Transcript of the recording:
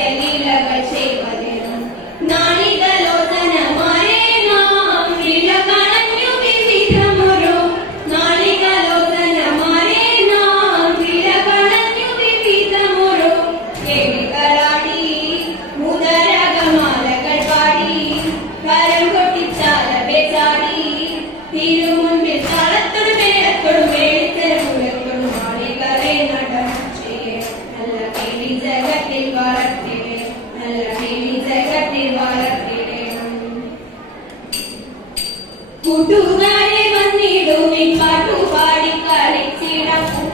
Feliz. பாட்டு பாடி கலைத்திடமும்